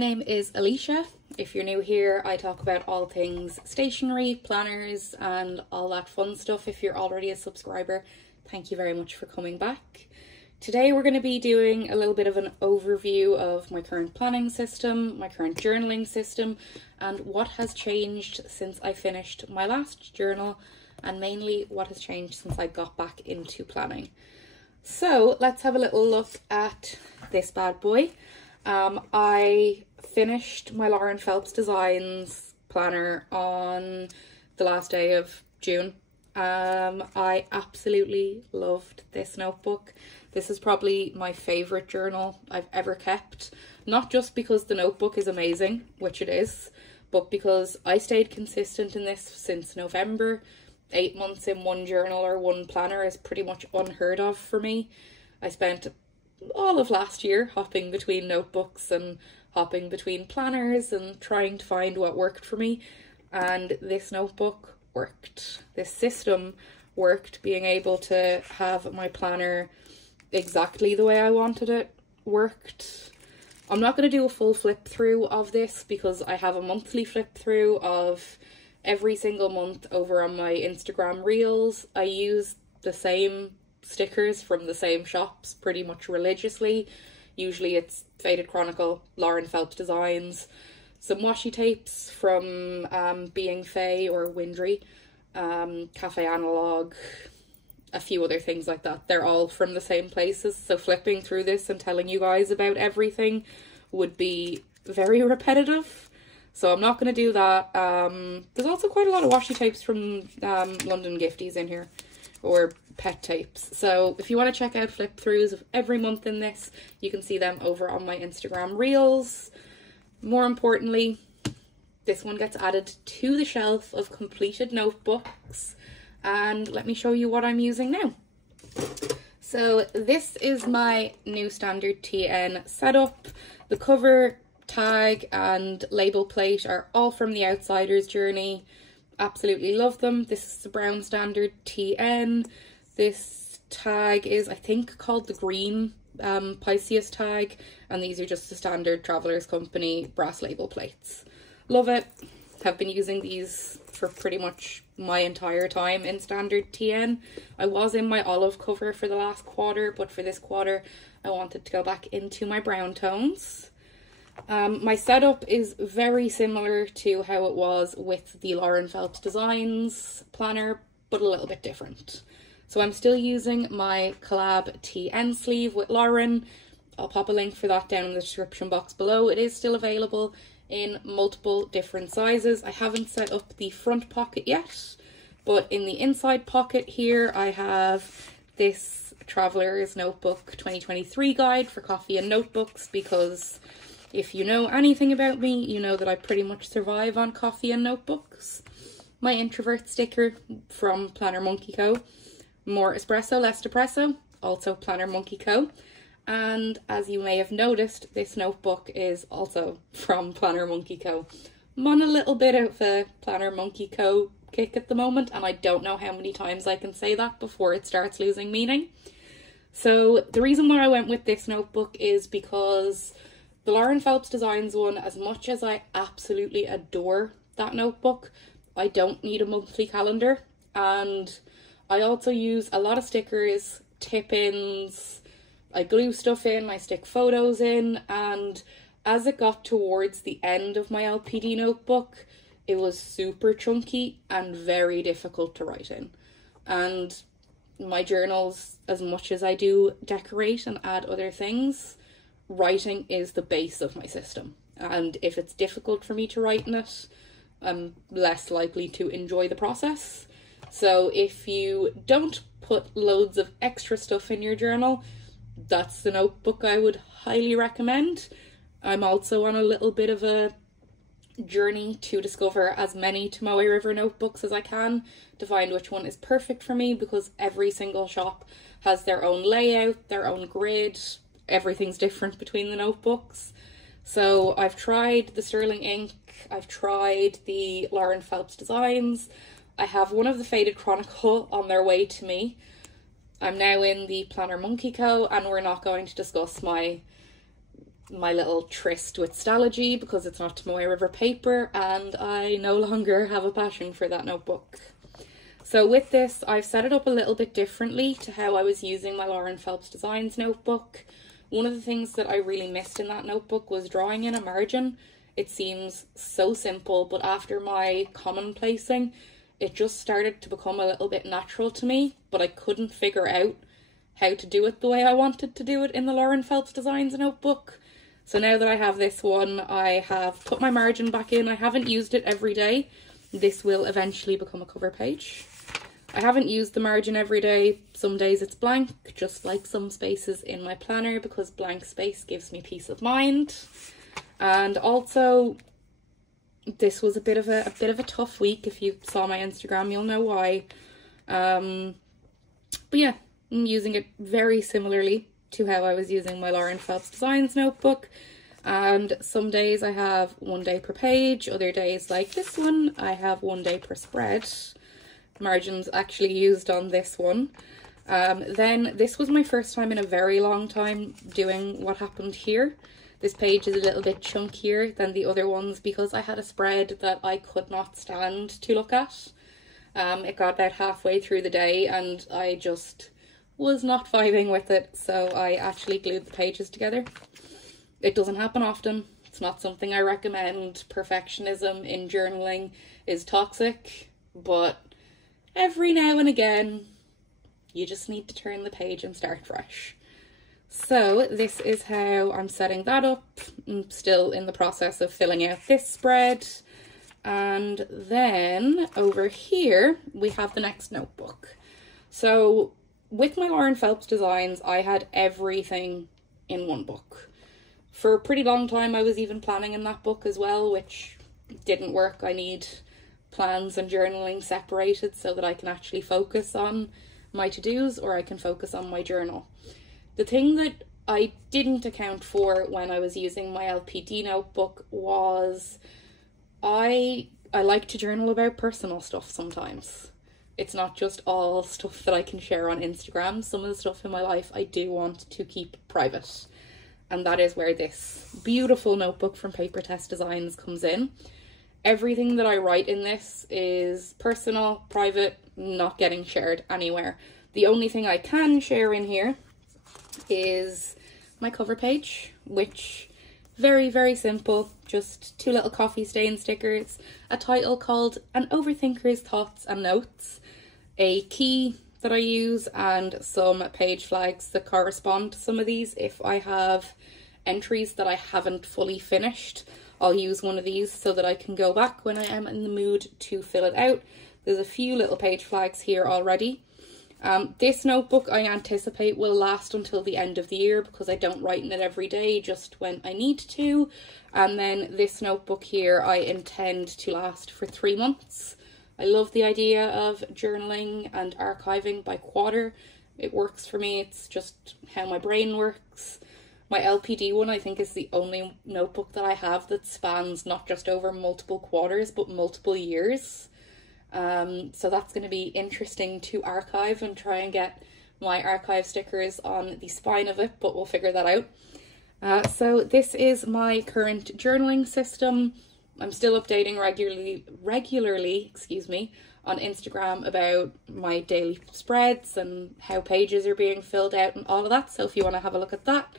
name is Alicia. If you're new here, I talk about all things stationery, planners, and all that fun stuff. If you're already a subscriber, thank you very much for coming back. Today we're going to be doing a little bit of an overview of my current planning system, my current journaling system, and what has changed since I finished my last journal, and mainly what has changed since I got back into planning. So let's have a little look at this bad boy. I finished my Lauren Phelps Designs planner on the last day of June. I absolutely loved this notebook. This is probably my favourite journal I've ever kept. Not just because the notebook is amazing, which it is, but because I stayed consistent in this since November. 8 months in one journal or one planner is pretty much unheard of for me. I spent all of last year hopping between notebooks and hopping between planners and trying to find what worked for me, and this notebook worked. This system worked. Being able to have my planner exactly the way I wanted it worked. I'm not going to do a full flip through of this because I have a monthly flip through of every single month over on my Instagram reels. I use the same stickers from the same shops pretty much religiously. Usually it's Faded Chronicle, Lauren Phelps Designs, some washi tapes from Being Faye or Windry, Cafe Analog, a few other things like that. They're all from the same places, so flipping through this and telling you guys about everything would be very repetitive. So I'm not going to do that. There's also quite a lot of washi tapes from London Gifties in here, or pet tapes. So if you want to check out flip throughs of every month in this, you can see them over on my Instagram reels. More importantly, this one gets added to the shelf of completed notebooks, and let me show you what I'm using now. So this is my new standard TN setup. The cover, tag and label plate are all from the Outsider's Journey. Absolutely love them. This is the brown standard TN. This tag is, I think, called the green Pisces tag, and these are just the standard Traveller's Company brass label plates. Love it. Have been using these for pretty much my entire time in standard TN. I was in my olive cover for the last quarter, but for this quarter I wanted to go back into my brown tones. My setup is very similar to how it was with the Lauren Phelps Designs planner, but a little bit different. So I'm still using my collab TN sleeve with Lauren. I'll pop a link for that down in the description box below. It is still available in multiple different sizes. I haven't set up the front pocket yet, but in the inside pocket here I have this Traveller's Notebook 2023 guide for coffee and notebooks, because if you know anything about me, you know that I pretty much survive on coffee and notebooks. My introvert sticker from Planner Monkey Co. More espresso, less depresso, also Planner Monkey Co. And as you may have noticed, this notebook is also from Planner Monkey Co. I'm on a little bit of a Planner Monkey Co. kick at the moment, and I don't know how many times I can say that before it starts losing meaning. So the reason why I went with this notebook is because the Lauren Phelps Designs one, as much as I absolutely adore that notebook, I don't need a monthly calendar, and I also use a lot of stickers, tip-ins, I glue stuff in, I stick photos in, and as it got towards the end of my LPD notebook, it was super chunky and very difficult to write in. And my journals, as much as I do decorate and add other things, writing is the base of my system. And if it's difficult for me to write in it, I'm less likely to enjoy the process. So if you don't put loads of extra stuff in your journal, that's the notebook I would highly recommend. I'm also on a little bit of a journey to discover as many Tomoe River notebooks as I can to find which one is perfect for me, because every single shop has their own layout, their own grid, everything's different between the notebooks. So I've tried the Sterling Ink, I've tried the Lauren Phelps Designs, I have one of the Faded Chronicle on their way to me. I'm now in the Planner Monkey Co, and we're not going to discuss my my little tryst with Stalogy because it's not Tomoe River paper and I no longer have a passion for that notebook. So with this, I've set it up a little bit differently to how I was using my Lauren Phelps Designs notebook. One of the things that I really missed in that notebook was drawing in a margin. It seems so simple, but after my common placing, it just started to become a little bit natural to me, but I couldn't figure out how to do it the way I wanted to do it in the Lauren Phelps Designs notebook. So now that I have this one, I have put my margin back in. I haven't used it every day. This will eventually become a cover page. I haven't used the margin every day. Some days it's blank, just like some spaces in my planner, because blank space gives me peace of mind. And also, this was a bit of a tough week. If you saw my Instagram, you'll know why. But yeah, I'm using it very similarly to how I was using my Lauren Phelps Designs notebook. And some days I have 1 day per page, other days like this one, I have 1 day per spread. Margins actually used on this one. Then this was my first time in a very long time doing what happened here. This page is a little bit chunkier than the other ones because I had a spread that I could not stand to look at. It got about halfway through the day and I just was not vibing with it, so I actually glued the pages together. It doesn't happen often. It's not something I recommend. Perfectionism in journaling is toxic, but every now and again, you just need to turn the page and start fresh. So this is how I'm setting that up. I'm still in the process of filling out this spread. And then over here, we have the next notebook. So with my Lauren Phelps Designs, I had everything in one book. For a pretty long time, I was even planning in that book as well, which didn't work. I need plans and journaling separated so that I can actually focus on my to-dos, or I can focus on my journal. The thing that I didn't account for when I was using my LPD notebook was I like to journal about personal stuff sometimes. It's not just all stuff that I can share on Instagram. Some of the stuff in my life I do want to keep private. And that is where this beautiful notebook from Paper Test Designs comes in. Everything that I write in this is personal, private, not getting shared anywhere. The only thing I can share in here is my cover page, which very, very simple. Just 2 little coffee stain stickers, a title called An Overthinker's Thoughts and Notes, a key that I use, and some page flags that correspond to some of these. If I have entries that I haven't fully finished, I'll use one of these so that I can go back when I am in the mood to fill it out. There's a few little page flags here already. This notebook I anticipate will last until the end of the year because I don't write in it every day, just when I need to. And then this notebook here I intend to last for 3 months. I love the idea of journaling and archiving by quarter. It works for me. It's just how my brain works. My LPD one I think is the only notebook that I have that spans not just over multiple quarters but multiple years. So that's going to be interesting to archive and try and get my archive stickers on the spine of it, but we'll figure that out. So this is my current journaling system. I'm still updating regularly, on Instagram about my daily spreads and how pages are being filled out and all of that. So if you want to have a look at that,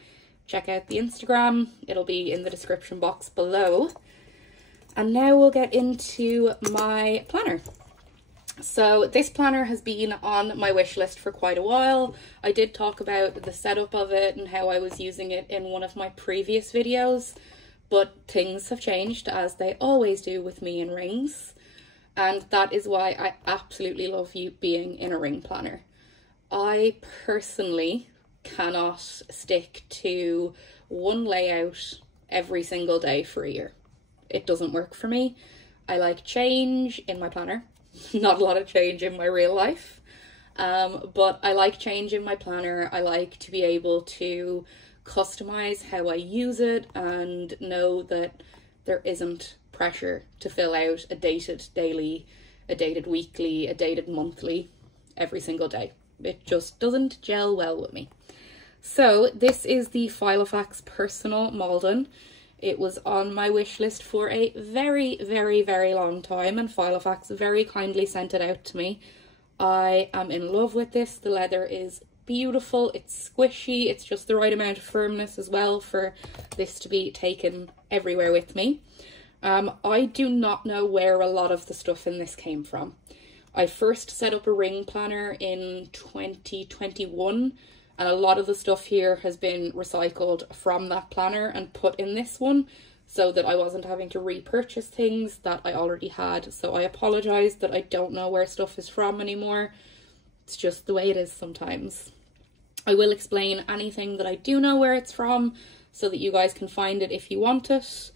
check out the Instagram. It'll be in the description box below. And now we'll get into my planner. So this planner has been on my wish list for quite a while. I did talk about the setup of it and how I was using it in one of my previous videos, but things have changed, as they always do with me and rings. And that is why I absolutely love being in a ring planner. I personally cannot stick to one layout every single day for a year. It doesn't work for me. I like change in my planner. Not a lot of change in my real life. But I like change in my planner. I like to be able to customize how I use it and know that there isn't pressure to fill out a dated daily, a dated weekly, a dated monthly every single day. It just doesn't gel well with me. So this is the Filofax Personal Malden. It was on my wish list for a very, very, very long time, and Filofax very kindly sent it out to me. I am in love with this. The leather is beautiful, it's squishy, it's just the right amount of firmness as well for this to be taken everywhere with me. I do not know where a lot of the stuff in this came from. I first set up a ring planner in 2021, and a lot of the stuff here has been recycled from that planner and put in this one so that I wasn't having to repurchase things that I already had. So I apologise that I don't know where stuff is from anymore. It's just the way it is sometimes. I will explain anything that I do know where it's from so that you guys can find it if you want it.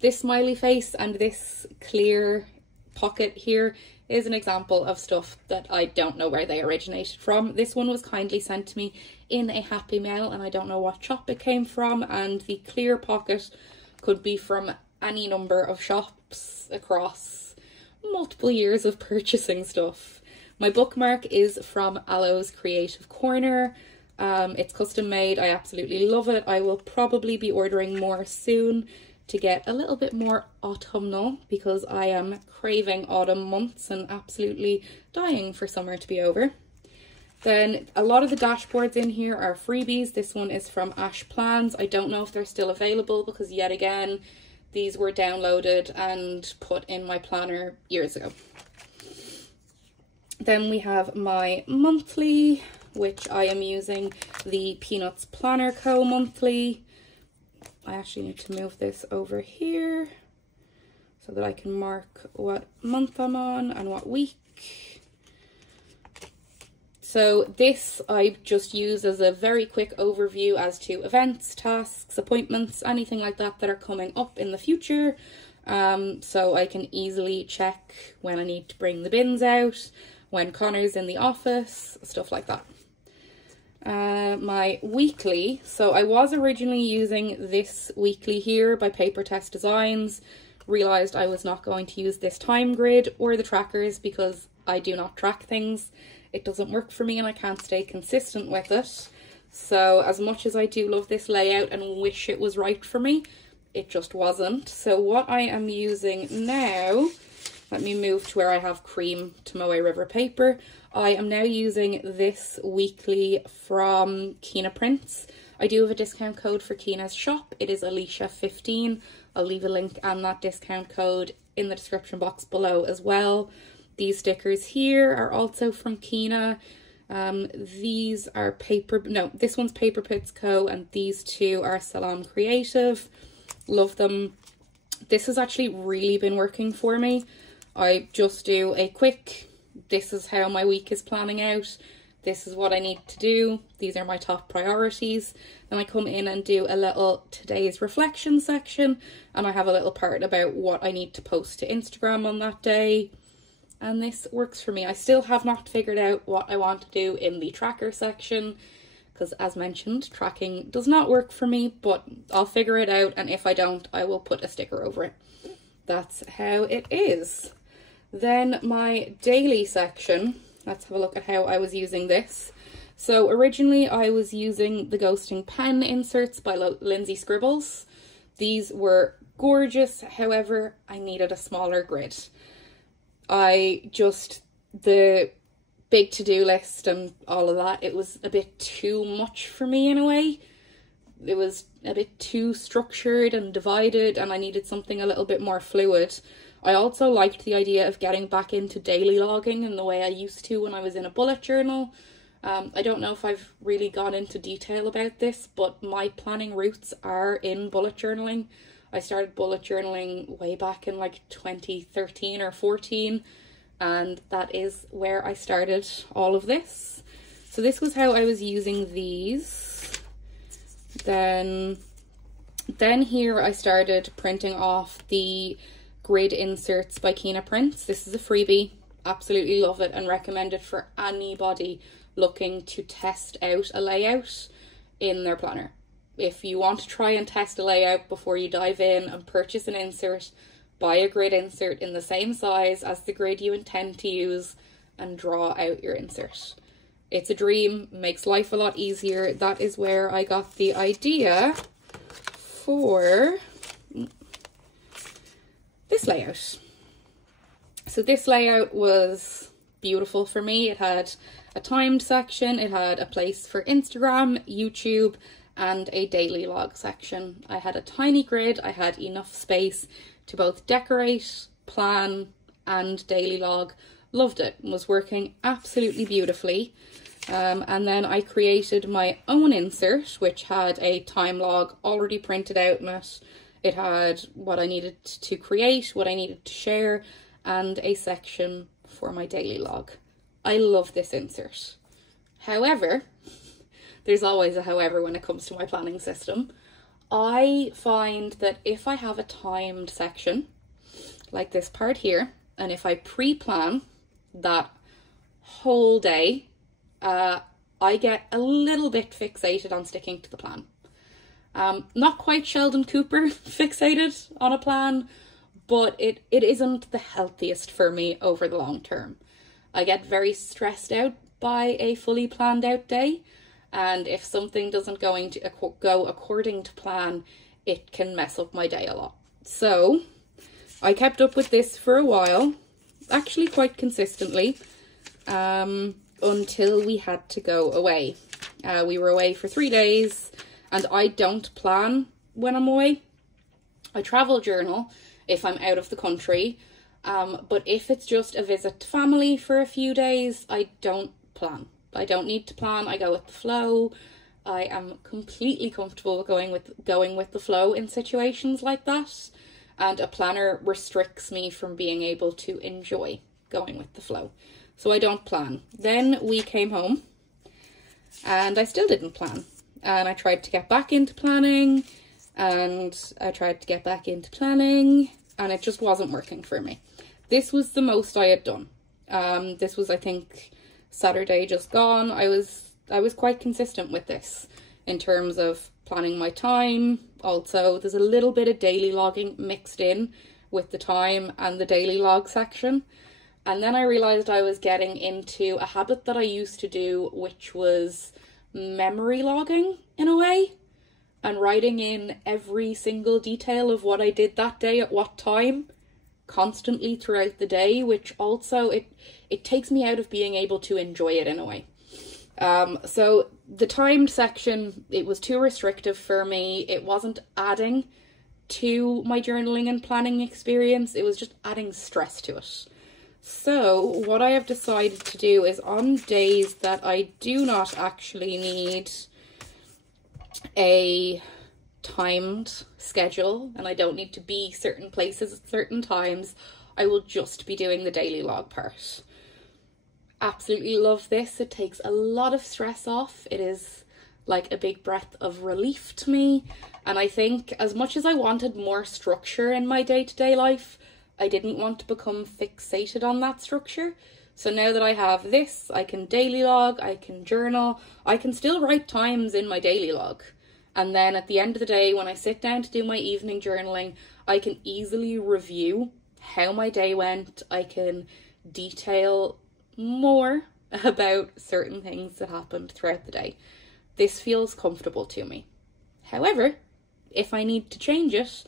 This smiley face and this clear pocket here is an example of stuff that I don't know where they originated from. This one was kindly sent to me in a Happy Mail, and I don't know what shop it came from, and the clear pocket could be from any number of shops across multiple years of purchasing stuff. My bookmark is from Aloe's Creative Corner. It's custom made. I absolutely love it. I will probably be ordering more soon to get a little bit more autumnal because I am craving autumn months and absolutely dying for summer to be over. Then a lot of the dashboards in here are freebies. This one is from Ash Plans. I don't know if they're still available because yet again, these were downloaded and put in my planner years ago. Then we have my monthly, which I am using the Peanuts Planner Co. monthly. I actually need to move this over here so that I can mark what month I'm on and what week. So this I just use as a very quick overview as to events, tasks, appointments, anything like that that are coming up in the future. So I can easily check when I need to bring the bins out, when Connor's in the office, stuff like that. My weekly, so I was originally using this weekly here by Paper Test Designs, realised I was not going to use this time grid or the trackers because I do not track things. It doesn't work for me and I can't stay consistent with it. So as much as I do love this layout and wish it was right for me, it just wasn't. So what I am using now, let me move to where I have cream Tomoe River paper. I am now using this weekly from Kina Prints. I do have a discount code for Kina's shop. It is Alicia15. I'll leave a link and that discount code in the description box below as well. These stickers here are also from Kina. These are this one's Paper Pits Co. and these two are Salon Creative. Love them. This has actually really been working for me. I just do a quick, this is how my week is planning out. This is what I need to do. These are my top priorities. Then I come in and do a little today's reflection section, and I have a little part about what I need to post to Instagram on that day. And this works for me. I still have not figured out what I want to do in the tracker section because, as mentioned, tracking does not work for me, but I'll figure it out, and if I don't, I will put a sticker over it. That's how it is. Then my daily section, let's have a look at how I was using this. So originally I was using the Ghosting Pen inserts by Lindsay Scribbles. These were gorgeous, however, I needed a smaller grid. The big to-do list and all of that, it was a bit too much for me in a way. It was a bit too structured and divided, and I needed something a little bit more fluid. I also liked the idea of getting back into daily logging in the way I used to when I was in a bullet journal. I don't know if I've really gone into detail about this, but my planning roots are in bullet journaling. I started bullet journaling way back in like 2013 or 14, and that is where I started all of this. So this was how I was using these. Then here I started printing off the grid inserts by Kina Prints. This is a freebie. Absolutely love it and recommend it for anybody looking to test out a layout in their planner. If you want to try and test a layout before you dive in and purchase an insert, buy a grid insert in the same size as the grid you intend to use and draw out your insert. It's a dream, makes life a lot easier. That is where I got the idea for this layout. So this layout was beautiful for me. It had a timed section, it had a place for Instagram, YouTube, and a daily log section. I had a tiny grid, I had enough space to both decorate, plan, and daily log. Loved it, was working absolutely beautifully. And then I created my own insert, which had a time log already printed out in it. It had what I needed to create, what I needed to share, and a section for my daily log. I love this insert. However, there's always a however when it comes to my planning system. I find that if I have a timed section, like this part here, and if I pre-plan that whole day, I get a little bit fixated on sticking to the plan. Not quite Sheldon Cooper fixated on a plan, but it isn't the healthiest for me over the long term. I get very stressed out by a fully planned out day, and if something doesn't go according to plan, it can mess up my day a lot. So I kept up with this for a while, actually quite consistently, until we had to go away. We were away for 3 days, and I don't plan when I'm away. I travel journal if I'm out of the country, but if it's just a visit to family for a few days, I don't plan. I don't need to plan, I go with the flow. I am completely comfortable going with the flow in situations like that, and a planner restricts me from being able to enjoy going with the flow. So I don't plan. Then we came home and I still didn't plan. And I tried to get back into planning, and I tried to get back into planning, and it just wasn't working for me. This was the most I had done. This was, I think, Saturday just gone. I was quite consistent with this in terms of planning my time. Also, there's a little bit of daily logging mixed in with the time and the daily log section. And then I realized I was getting into a habit that I used to do, which was memory logging in a way, and writing in every single detail of what I did that day at what time constantly throughout the day, which also it takes me out of being able to enjoy it in a way. So the timed section, it was too restrictive for me. It wasn't adding to my journaling and planning experience, it was just adding stress to it. So what I have decided to do is, on days that I do not actually need a timed schedule and I don't need to be certain places at certain times, I will just be doing the daily log part. Absolutely love this. It takes a lot of stress off. It is like a big breath of relief to me. And I think as much as I wanted more structure in my day-to-day life, I didn't want to become fixated on that structure. So now that I have this, I can daily log, I can journal, I can still write times in my daily log. And then at the end of the day, when I sit down to do my evening journaling, I can easily review how my day went. I can detail more about certain things that happened throughout the day. This feels comfortable to me. However, if I need to change it,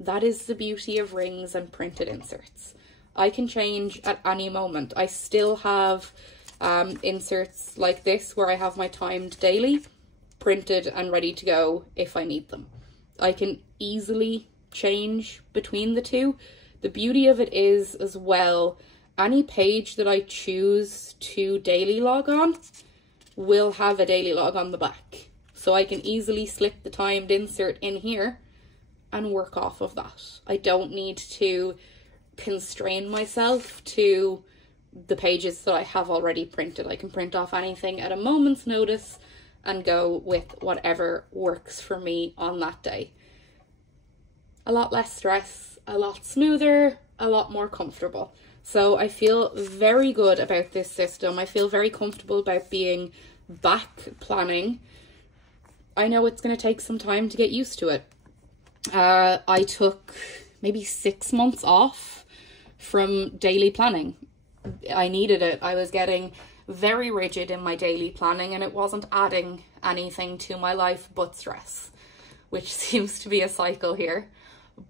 that is the beauty of rings and printed inserts. I can change at any moment. I still have inserts like this where I have my timed daily printed and ready to go if I need them. I can easily change between the two. The beauty of it is as well, any page that I choose to daily log on will have a daily log on the back. So I can easily slip the timed insert in here and work off of that. I don't need to constrain myself to the pages that I have already printed. I can print off anything at a moment's notice and go with whatever works for me on that day. A lot less stress, a lot smoother, a lot more comfortable. So I feel very good about this system. I feel very comfortable about being back planning. I know it's going to take some time to get used to it. I took maybe 6 months off from daily planning. I needed it. I was getting very rigid in my daily planning, and it wasn't adding anything to my life but stress, which seems to be a cycle here.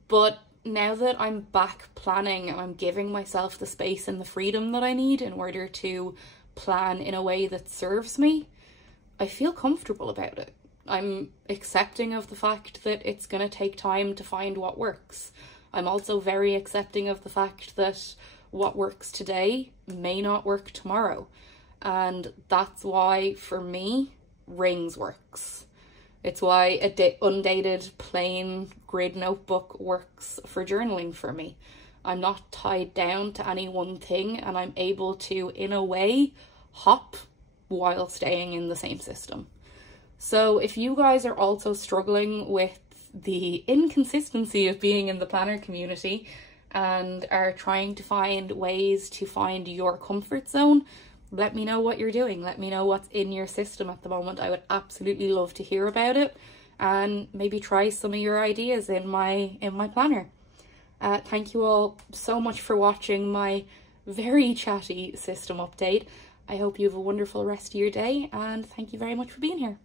But now that I'm back planning and I'm giving myself the space and the freedom that I need in order to plan in a way that serves me, I feel comfortable about it. I'm accepting of the fact that it's going to take time to find what works. I'm also very accepting of the fact that what works today may not work tomorrow. And that's why, for me, rings works. It's why a undated, plain grid notebook works for journaling for me. I'm not tied down to any one thing, and I'm able to, in a way, hop while staying in the same system. So if you guys are also struggling with the inconsistency of being in the planner community and are trying to find ways to find your comfort zone, let me know what you're doing. Let me know what's in your system at the moment. I would absolutely love to hear about it and maybe try some of your ideas in my planner. Thank you all so much for watching my very chatty system update. I hope you have a wonderful rest of your day, and thank you very much for being here.